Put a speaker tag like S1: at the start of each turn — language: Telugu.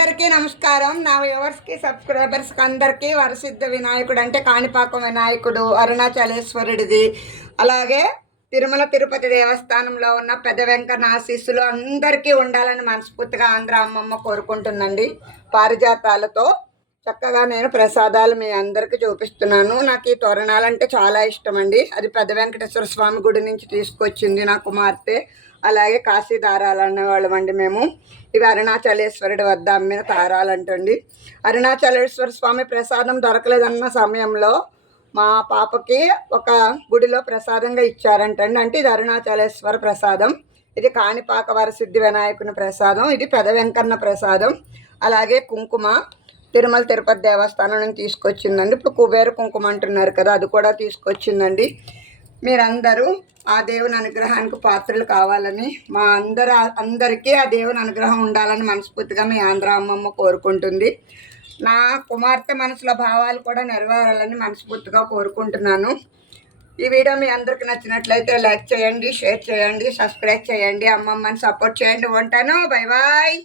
S1: అందరికీ నమస్కారం. నా వ్యూవర్స్కి సబ్స్క్రైబర్స్కి అందరికీ వరసిద్ధ వినాయకుడు అంటే కాణిపాకం వినాయకుడు అరుణాచలేశ్వరుడిది. అలాగే తిరుమల తిరుపతి దేవస్థానంలో ఉన్న పెద్ద వెంకన్న ఆశీస్సులు అందరికీ ఉండాలని మనస్ఫూర్తిగా ఆంధ్ర అమ్మమ్మ కోరుకుంటుందండి. పారిజాతాలతో చక్కగా నేను ప్రసాదాలు మీ అందరికీ చూపిస్తున్నాను. నాకు ఈ తోరణాలంటే చాలా ఇష్టం అండి అది పెద్ద వెంకటేశ్వర స్వామి గుడి నుంచి తీసుకొచ్చింది నా కుమార్తె. అలాగే కాశీ దారాలు అనేవాళ్ళం అండి మేము. ఇవి అరుణాచలేశ్వరుడి వద్ద అమ్మిన తారాలు అంటండి అరుణాచలేశ్వర స్వామి ప్రసాదం దొరకలేదన్న సమయంలో మా పాపకి ఒక గుడిలో ప్రసాదంగా ఇచ్చారంటండి. అంటే ఇది అరుణాచలేశ్వర ప్రసాదం. ఇది కాణిపాక వరసిద్ధి వినాయకుని ప్రసాదం. ఇది పెద వెంకన్న ప్రసాదం. అలాగే కుంకుమ. తిరుమల తిరుపతి దేవస్థానం నుంచి తీసుకొచ్చిందండి. ఇప్పుడు కుబేర కుంకుమ అంటున్నారు కదా అది కూడా తీసుకొచ్చిందండి. మీరందరూ ఆ దేవుని అనుగ్రహానికి పాత్రలు కావాలని మా అందరు అందరికీ ఆ దేవుని అనుగ్రహం ఉండాలని మనస్ఫూర్తిగా మీ ఆంధ్ర అమ్మమ్మ కోరుకుంటుంది. నా కుమార్తె మనసులో భావాలు కూడా నెరవేరాలని మనస్ఫూర్తిగా కోరుకుంటున్నాను. ఈ వీడియో మీ అందరికి నచ్చినట్లయితే లైక్ చేయండి షేర్ చేయండి సబ్స్క్రైబ్ చేయండి అమ్మమ్మని సపోర్ట్ చేయండి. ఉంటాను. Bye bye.